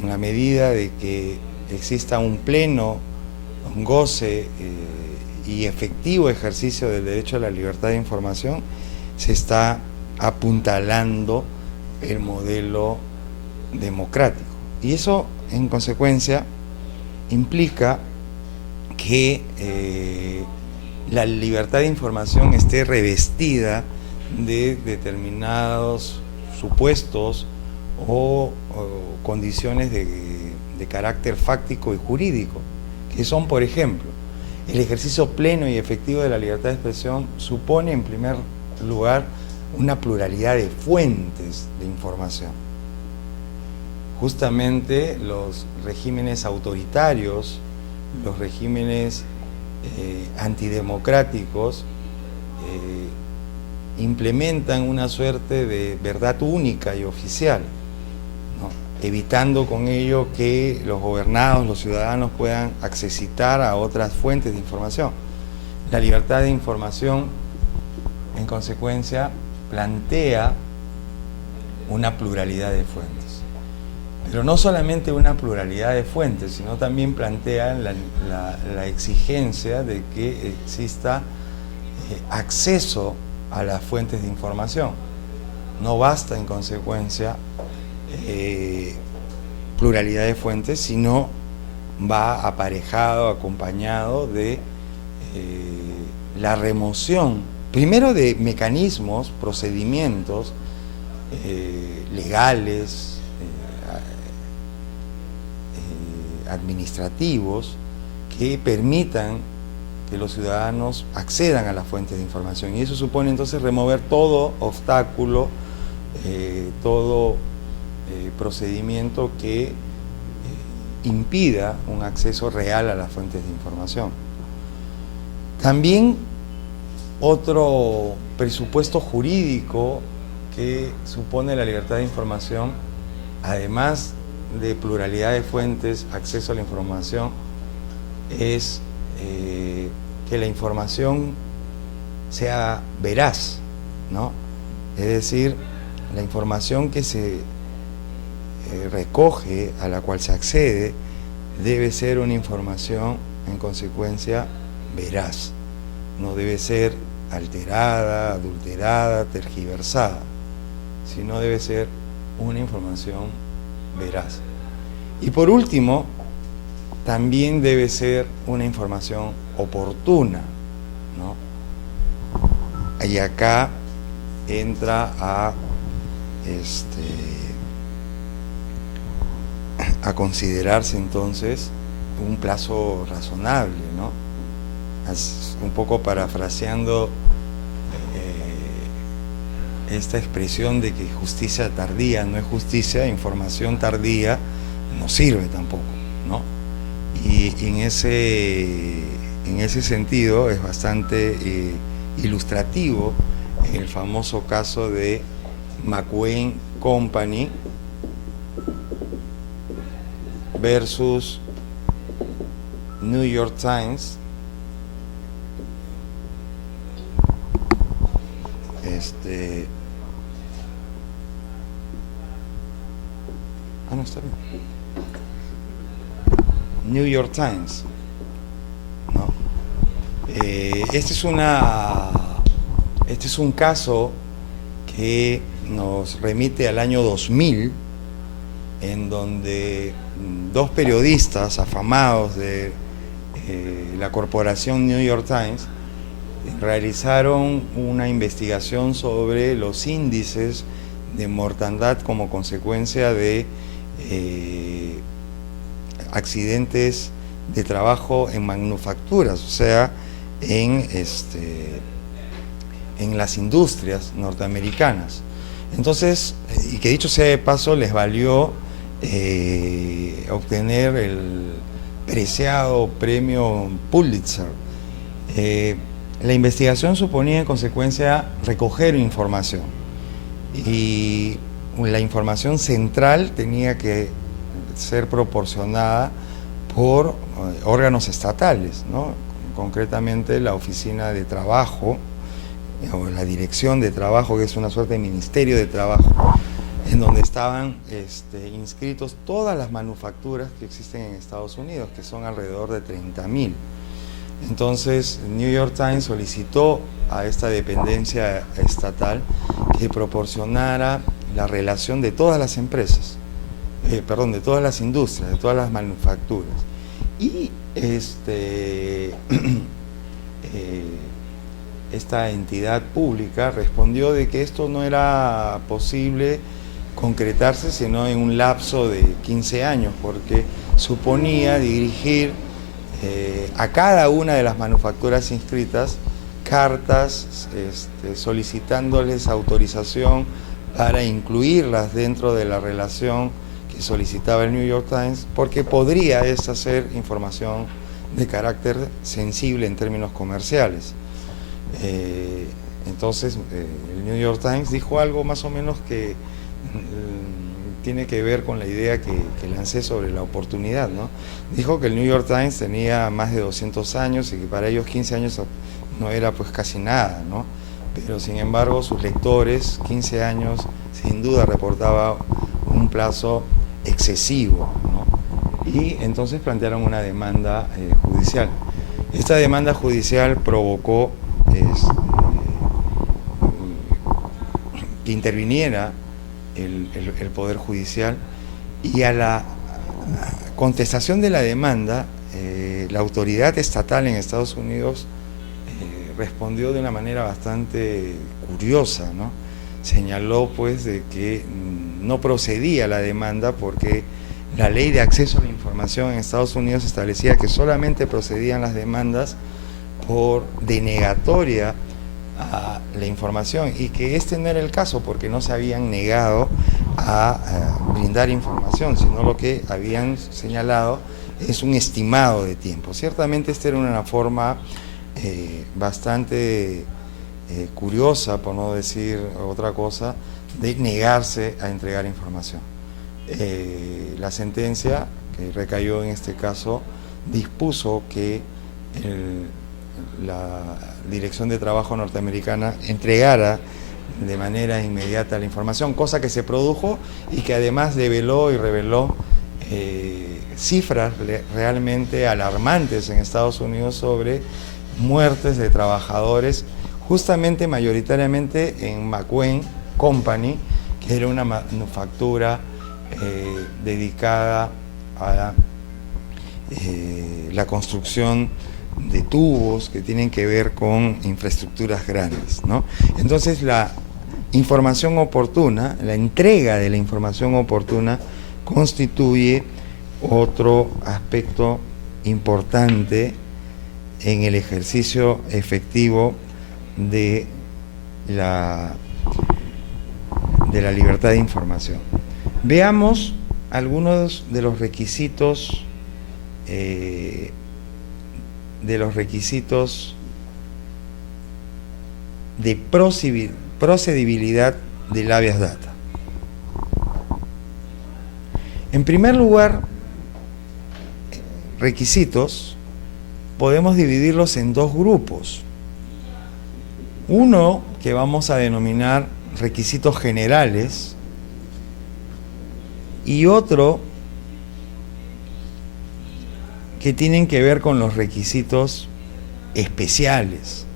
En la medida de que exista un pleno goce y efectivo ejercicio del derecho a la libertad de información, se está apuntalando el modelo democrático. Y eso, en consecuencia, implica que la libertad de información esté revestida de determinados supuestos o condiciones de carácter fáctico y jurídico, que son, por ejemplo, el ejercicio pleno y efectivo de la libertad de expresión supone, en primer lugar, una pluralidad de fuentes de información. Justamente los regímenes autoritarios, los regímenes antidemocráticos, implementan una suerte de verdad única y oficial, ¿no? Evitando con ello que los gobernados, los ciudadanos puedan accesitar a otras fuentes de información. La libertad de información, en consecuencia, plantea una pluralidad de fuentes. Pero no solamente una pluralidad de fuentes, sino también plantea la exigencia de que exista acceso a las fuentes de información. No basta, en consecuencia, pluralidad de fuentes, sino va aparejado, acompañado de la remoción, primero de mecanismos, procedimientos legales, administrativos, que permitan que los ciudadanos accedan a las fuentes de información, y eso supone entonces remover todo obstáculo, todo procedimiento que impida un acceso real a las fuentes de información. También otro presupuesto jurídico que supone la libertad de información, además de pluralidad de fuentes, acceso a la información, es que la información sea veraz, ¿no? Es decir, la información que se recoge, a la cual se accede, debe ser una información, en consecuencia, veraz. No debe ser alterada, adulterada, tergiversada, sino debe ser una información veraz. Y por último, también debe ser una información oportuna, ¿no? Y acá entra a considerarse entonces un plazo razonable, ¿no? Un poco parafraseando esta expresión de que justicia tardía no es justicia, información tardía no sirve tampoco, ¿no? Y en ese sentido es bastante ilustrativo el famoso caso de McWane Company versus New York Times, no está bien. New York Times, ¿no? Este es un caso que nos remite al año 2000, en donde dos periodistas afamados de la corporación New York Times realizaron una investigación sobre los índices de mortandad como consecuencia de accidentes de trabajo en manufacturas, o sea, en las industrias norteamericanas. Entonces, y que dicho sea de paso, les valió obtener el preciado premio Pulitzer. La investigación suponía en consecuencia recoger información y la información central tenía que ser proporcionada por órganos estatales, ¿no? Concretamente la Oficina de Trabajo o la Dirección de Trabajo, que es una suerte de Ministerio de Trabajo, en donde estaban inscritos todas las manufacturas que existen en Estados Unidos, que son alrededor de 30.000. Entonces, el New York Times solicitó a esta dependencia estatal que proporcionara la relación de todas las empresas, de todas las industrias, de todas las manufacturas. Y esta entidad pública respondió de que esto no era posible concretarse sino en un lapso de 15 años, porque suponía dirigir a cada una de las manufacturas inscritas cartas solicitándoles autorización para incluirlas dentro de la relación que solicitaba el New York Times, porque podría esta ser información de carácter sensible en términos comerciales. Entonces el New York Times dijo algo más o menos que tiene que ver con la idea que lancé sobre la oportunidad, ¿no? Dijo que el New York Times tenía más de 200 años y que para ellos 15 años no era pues casi nada, ¿no? Pero sin embargo sus lectores, 15 años, sin duda reportaba un plazo excesivo, ¿no? Y entonces plantearon una demanda judicial. Esta demanda judicial provocó que interviniera el Poder Judicial, y a la contestación de la demanda, la autoridad estatal en Estados Unidos respondió de una manera bastante curiosa, ¿no? Señaló pues de que no procedía la demanda porque la ley de acceso a la información en Estados Unidos establecía que solamente procedían las demandas por denegatoria a la información, y que este no era el caso porque no se habían negado a brindar información, sino lo que habían señalado es un estimado de tiempo. Ciertamente esta era una forma bastante curiosa, por no decir otra cosa, de negarse a entregar información. La sentencia que recayó en este caso dispuso que la Dirección de Trabajo norteamericana entregara de manera inmediata la información, cosa que se produjo y que además develó y reveló cifras realmente alarmantes en Estados Unidos sobre muertes de trabajadores, justamente mayoritariamente en McWane Company, que era una manufactura dedicada a la construcción de tubos que tienen que ver con infraestructuras grandes, ¿no? Entonces la información oportuna, la entrega de la información oportuna constituye otro aspecto importante en el ejercicio efectivo de la libertad de información. Veamos algunos de los requisitos de procedibilidad del habeas data. En primer lugar, requisitos podemos dividirlos en dos grupos. Uno que vamos a denominar requisitos generales y otro que tienen que ver con los requisitos especiales.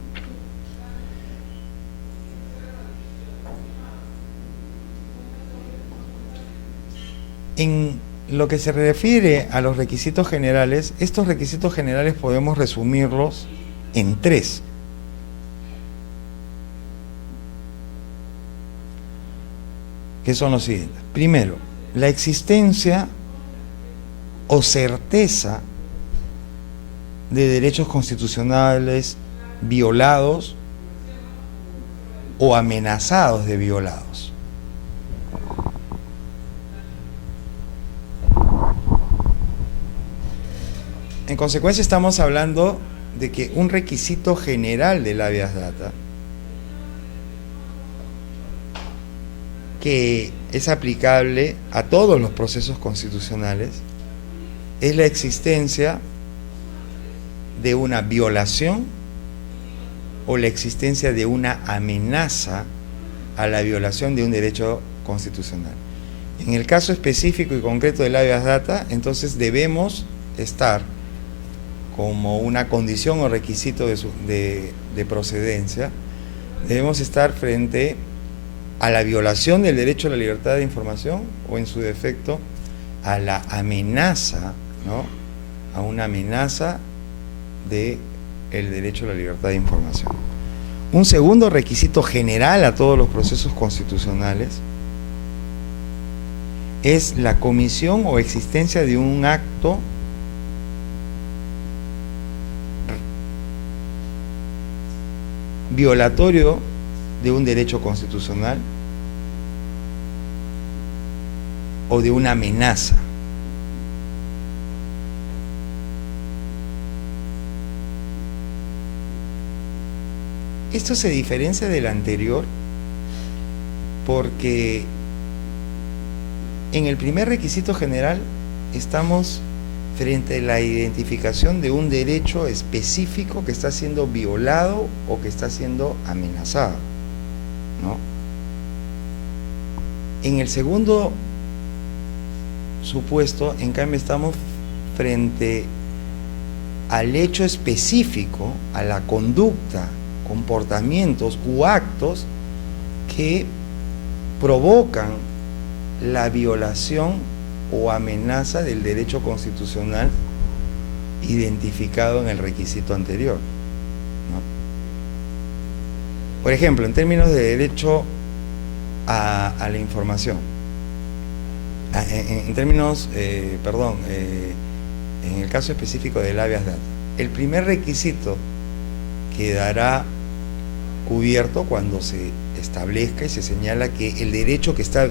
En lo que se refiere a los requisitos generales, estos requisitos generales podemos resumirlos en tres. Que son los siguientes. Primero, la existencia o certeza de derechos constitucionales violados o amenazados de violados. En consecuencia estamos hablando de que un requisito general del habeas data, que es aplicable a todos los procesos constitucionales, es la existencia de una violación o la existencia de una amenaza a la violación de un derecho constitucional. En el caso específico y concreto del habeas data, entonces debemos estar como una condición o requisito de procedencia, debemos estar frente a la violación del derecho a la libertad de información o, en su defecto, a la amenaza, ¿no?, a una amenaza del derecho a la libertad de información. Un segundo requisito general a todos los procesos constitucionales es la comisión o existencia de un acto violatorio de un derecho constitucional o de una amenaza. Esto se diferencia del anterior porque en el primer requisito general estamos frente a la identificación de un derecho específico que está siendo violado o que está siendo amenazado, ¿no? En el segundo supuesto, en cambio, estamos frente al hecho específico, a la conducta, comportamientos u actos que provocan la violación o amenaza del derecho constitucional identificado en el requisito anterior, ¿no? Por ejemplo, en términos de derecho a la información, en el caso específico del habeas data, el primer requisito quedará cubierto cuando se establezca y se señala que el derecho que está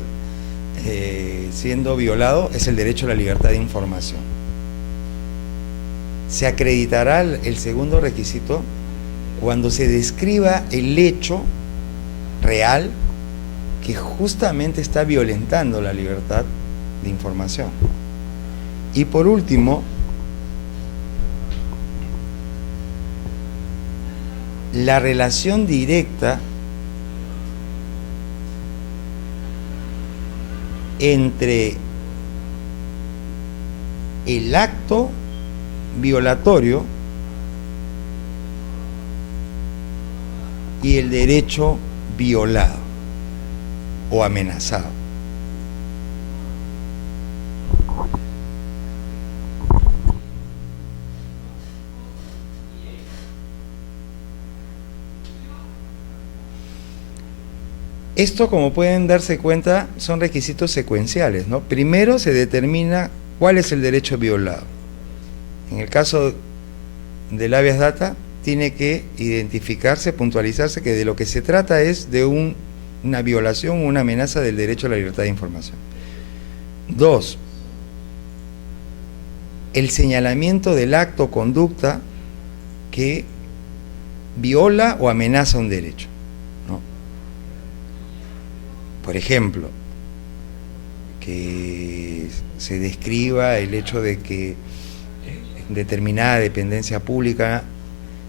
siendo violado es el derecho a la libertad de información. Se acreditará el segundo requisito cuando se describa el hecho real que justamente está violentando la libertad de información. Y por último, la relación directa entre el acto violatorio y el derecho violado o amenazado. Esto, como pueden darse cuenta, son requisitos secuenciales, ¿no? Primero se determina cuál es el derecho violado. En el caso del habeas data, tiene que identificarse, puntualizarse que de lo que se trata es de una violación o una amenaza del derecho a la libertad de información. 2. El señalamiento del acto o conducta que viola o amenaza un derecho, ¿no? Por ejemplo, que se describa el hecho de que en determinada dependencia pública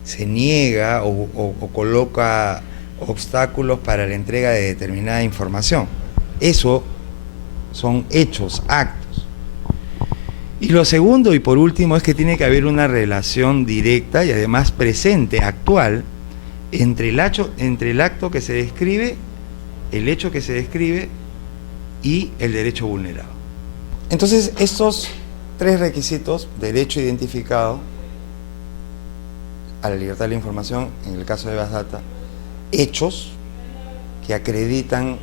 se niega o coloca obstáculos para la entrega de determinada información. Eso son hechos, actos. Y lo segundo y por último es que tiene que haber una relación directa y además presente, actual, entre el acto que se describe, el hecho que se describe y el derecho vulnerado. Entonces, estos tres requisitos, derecho identificado a la libertad de la información, en el caso de habeas data, hechos que acreditan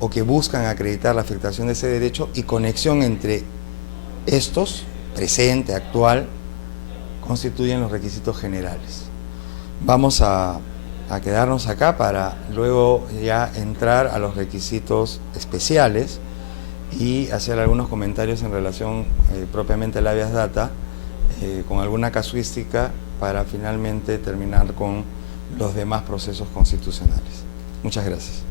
o que buscan acreditar la afectación de ese derecho y conexión entre estos, presente, actual, constituyen los requisitos generales. Vamos a quedarnos acá para luego ya entrar a los requisitos especiales y hacer algunos comentarios en relación propiamente al habeas data, con alguna casuística para finalmente terminar con los demás procesos constitucionales. Muchas gracias.